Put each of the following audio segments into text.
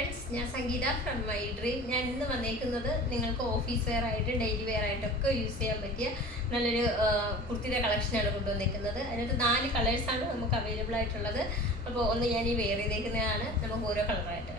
Friends ഞാൻ സംഗീത from my dream ഞാൻ ഇന്ന് വന്നേക്കുന്നത് നിങ്ങൾക്ക് ഓഫീസ് വെയർ ആയിട്ട് ഡെയിലി വെയർ ആയിട്ടൊക്കെ യൂസ് ചെയ്യാൻ പറ്റിയ നല്ലൊരു കുർത്തിയുടെ കളക്ഷനാണ് കൊണ്ടുവന്നേക്കുന്നത്. അതിനകത്ത് നാല് കളേഴ്സാണ് നമുക്ക് അവൈലബിൾ ആയിട്ടുള്ളത്. അപ്പോൾ ഒന്ന് ഞാൻ ഈ വെയർ ചെയ്തേക്കുന്നതാണ്. നമുക്ക് ഓരോ കളറായിട്ട്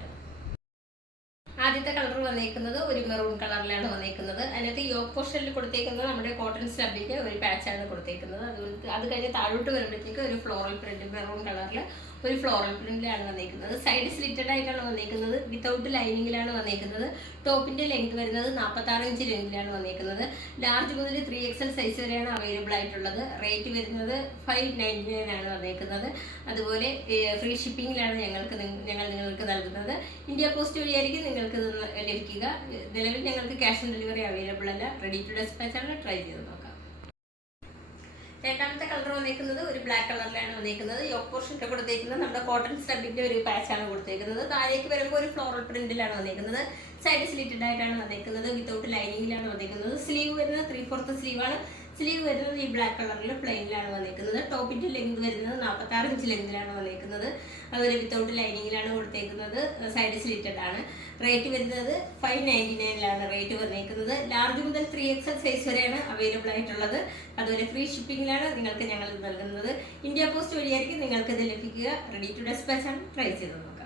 ആദ്യത്തെ കളർ വന്നേക്കുന്നത് ഒരു മെറൂൺ കളറിലാണ് വന്നേക്കുന്നത്. അതിനകത്ത് യോക്ക് പോർഷനിൽ കൊടുത്തേക്കുന്നത് നമ്മുടെ കോട്ടൺ സ്ലബിന്റെ ഒരു പാച്ചാണ് കൊടുത്തേക്കുന്നത്. അതുപോലെ അത് കഴിഞ്ഞ് താഴോട്ട് വരുമ്പോഴത്തേക്ക് ഒരു ഫ്ലോറൽ പ്രിന്റ് മെറൂൺ കളറിൽ ഒരു ഫ്ലോറൽ പ്രിന്റിലാണ് വന്നേക്കുന്നത്. സൈഡ് സ്ലിറ്റഡ് ആയിട്ടാണ് വന്നേക്കുന്നത്. വിത്തൗട്ട് ലൈനിങ്ങിലാണ് വന്നേക്കുന്നത്. ടോപ്പിന്റെ ലെങ്ത് വരുന്നത് നാൽപ്പത്താറ് ഇഞ്ച് ലെങ്തിലാണ് വന്നേക്കുന്നത്. ലാർജ് മുതൽ ത്രീ എക്സൽ സൈസ് വരെയാണ് അവൈലബിൾ ആയിട്ടുള്ളത്. റേറ്റ് വരുന്നത് ഫൈവ് നയന്റി നയൻ ആണ് വന്നേക്കുന്നത്. അതുപോലെ ഫ്രീ ഷിപ്പിംഗിലാണ് ഞങ്ങൾക്ക് ഞങ്ങൾ നിങ്ങൾക്ക് നൽകുന്നത്. ഇന്ത്യ പോസ്റ്റ് വഴിയായിരിക്കും നിങ്ങൾക്ക് ഇത് ലഭിക്കുക നിലവിൽ ഞങ്ങൾക്ക് ക്യാഷ് ഓൺ ഡെലിവറി അവൈലബിൾ അല്ല. റെഡി ടു ഡെസ്പാച്ച് ആണ്. ട്രൈ ചെയ്ത് നോക്കാം. രണ്ടാമത്തെ കളർ വന്നേക്കുന്നത് ഒരു ബ്ലാക്ക് കളറിലാണ് വന്നേക്കുന്നത്. യോക്ക് പോർഷന്റെ കൊടുത്തേക്കുന്നത് നമ്മുടെ കോട്ടൺ സ്റ്റബിന്റെ ഒരു പാച്ചാണ് കൊടുത്തേക്കുന്നത്. താഴേക്ക് വരുമ്പോൾ ഒരു ഫ്ലോറൽ പ്രിന്റിലാണ് വന്നേക്കുന്നത്. സൈഡ് സ്ലിറ്റഡ് ആയിട്ടാണ് വന്നേക്കുന്നത്. വിത്തൗട്ട് ലൈനിങ്ങിലാണ് വന്നേക്കുന്നത്. സ്ലീവ് വരുന്നത് ത്രീ ഫോർത്ത് സ്ലീവാണ് സ്ലീവ് വരുന്നത് ഈ ബ്ലാക്ക് കളറിൽ പ്ലെയിനിലാണ് വന്നേക്കുന്നത്. ടോപ്പിന്റെ ലെങ്ത് വരുന്നത് നാൽപ്പത്തി ആറ് ഇഞ്ച് ലെങ്തിലാണ് വന്നേക്കുന്നത്. അതുപോലെ വിത്തൗട്ട് ലൈനിങ്ങിലാണ് കൊടുത്തേക്കുന്നത്. സൈഡ് സ്ലിറ്റഡ് ആണ്. റേറ്റ് വരുന്നത് ഫൈവ് നയന്റി നയനിലാണ് റേറ്റ് വന്നേക്കുന്നത്. ലാർജ് മുതൽ ത്രീ എക്സൽ സൈസ് വരെയാണ് അവൈലബിൾ ആയിട്ടുള്ളത്. അതുപോലെ ഫ്രീ ഷിപ്പിംഗിലാണ് നിങ്ങൾക്ക് ഞങ്ങൾ നൽകുന്നത്. ഇന്ത്യ പോസ്റ്റ് വഴിയായിരിക്കും നിങ്ങൾക്ക് ഇത് ലഭിക്കുക. റെഡി ടു ഡെസ്പാച്ച് ആണ്. ട്രൈ ചെയ്ത് നോക്കാം.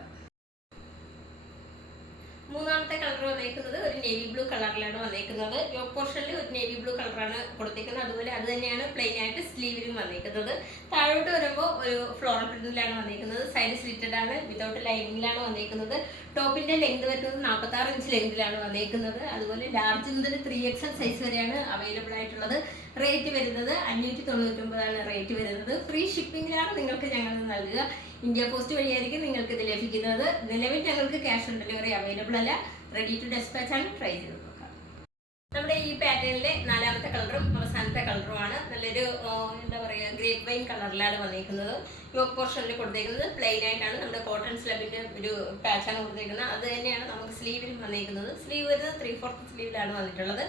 മൂന്നാമത്തെ കളർ വന്നേക്കുന്നത് ഒരു നേവി ബ്ലൂ കളറിലാണ് വന്നേക്കുന്നത്. യോക്ക് പോർഷനിൽ ഒരു നേവി ബ്ലൂ കളറാണ് കൊടുത്തേക്കുന്നത്. അതുപോലെ അത് തന്നെയാണ് പ്ലെയിൻ ആയിട്ട് സ്ലീവിലും വന്നേക്കുന്നത്. താഴോട്ട് വരുമ്പോൾ ഒരു ഫ്ലോറൽ പ്രിന്റിലാണ് വന്നേക്കുന്നത്. സൈഡ് സ്ലിറ്റഡ് ആണ് വിതൗട്ട് ലൈനിങ്ങിലാണ് വന്നേക്കുന്നത്. ടോപ്പിന്റെ ലെങ്ത് വരുന്നത് നാൽപ്പത്തി ആറ് ഇഞ്ച് ലെങ്തിലാണ് വന്നേക്കുന്നത്. അതുപോലെ ലാർജ് മുതൽ ത്രീ എക്സൽ സൈസ് വരെയാണ് അവൈലബിൾ ആയിട്ടുള്ളത്. റേറ്റ് വരുന്നത് അഞ്ഞൂറ്റി തൊണ്ണൂറ്റൊമ്പതാണ് റേറ്റ് വരുന്നത്. ഫ്രീ ഷിപ്പിംഗിലാണ് നിങ്ങൾക്ക് ഞങ്ങൾ നൽകുക. ഇന്ത്യ പോസ്റ്റ് വഴിയായിരിക്കും നിങ്ങൾക്ക് ഇത് ലഭിക്കുന്നത്. നിലവിൽ ഞങ്ങൾക്ക് ക്യാഷ് ഓൺ ഡെലിവറി അവൈലബിൾ അല്ല. റെഡി ടു ഡെസ്പാച്ച് ആണ്. ട്രൈ ചെയ്ത് നോക്കാം. നമ്മുടെ ഈ പാറ്റേണിലെ നാലാമത്തെ കളറും അവസാനത്തെ കളറുമാണ് നല്ലൊരു എന്താ പറയുക ഗ്രേപ്പ് വൈൻ കളറിലാണ് വന്നിരിക്കുന്നത്. യോക്ക് പോർഷനിൽ കൊടുത്തേക്കുന്നത് പ്ലെയിൻ ആയിട്ടാണ്. നമ്മുടെ കോട്ടൺ സ്ലബിന്റെ ഒരു പാച്ചാണ് കൊടുത്തേക്കുന്നത്. അത് തന്നെയാണ് നമുക്ക് സ്ലീവിലും വന്നിരിക്കുന്നത്. സ്ലീവ് വരുന്നത് ത്രീ ഫോർത്ത് സ്ലീവിലാണ് വന്നിട്ടുള്ളത്.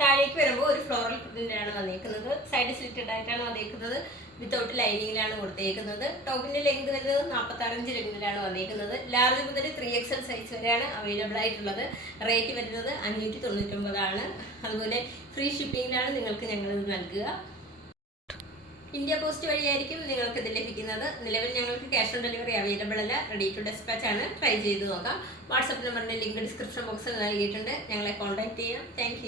താഴേക്ക് വരുമ്പോൾ ഒരു ഫ്ലോറൽ പ്രിന്റിലാണ് വന്നിരിക്കുന്നത് സൈഡ് സ്ലിറ്റഡ് ആയിട്ടാണ് വന്നിരിക്കുന്നത് വിതൗട്ട് ലൈനിങ്ങിലാണ് കൊടുത്തേക്കുന്നത്. ടോപ്പിന്റെ ലെങ്ത് വരുന്നത് നാൽപ്പത്തി ഇഞ്ച് ലെങ്തിലാണ് വന്നിരിക്കുന്നത് ലാർജ് മുതൽ ത്രീ എക്സൽ സൈസ് വരെയാണ് അവൈലബിൾ ആയിട്ടുള്ളത്. റേറ്റ് വരുന്നത് അഞ്ഞൂറ്റി തൊണ്ണൂറ്റൊമ്പതാണ് അതുപോലെ ഫ്രീ ഷിപ്പിങ്ങിലാണ് നിങ്ങൾക്ക് ഞങ്ങൾ ഇത് നൽകുക. ഇന്ത്യ പോസ്റ്റ് വഴിയായിരിക്കും നിങ്ങൾക്ക് ഇത് ലഭിക്കുന്നത്. നിലവിൽ ഞങ്ങൾക്ക് ക്യാഷ് ഓൺ ഡെലിവറി അവൈലബിൾ അല്ല. റെഡി ടു ഡെസ്പാച്ച് ആണ്. ട്രൈ ചെയ്ത് നോക്കാം. വാട്സപ്പ് നമ്പറിന്റെ ലിങ്ക് ഡിസ്ക്രിപ്ഷൻ ബോക്സിൽ നൽകിയിട്ടുണ്ട്. ഞങ്ങളെ കോൺടാക്ട് ചെയ്യാം. താങ്ക്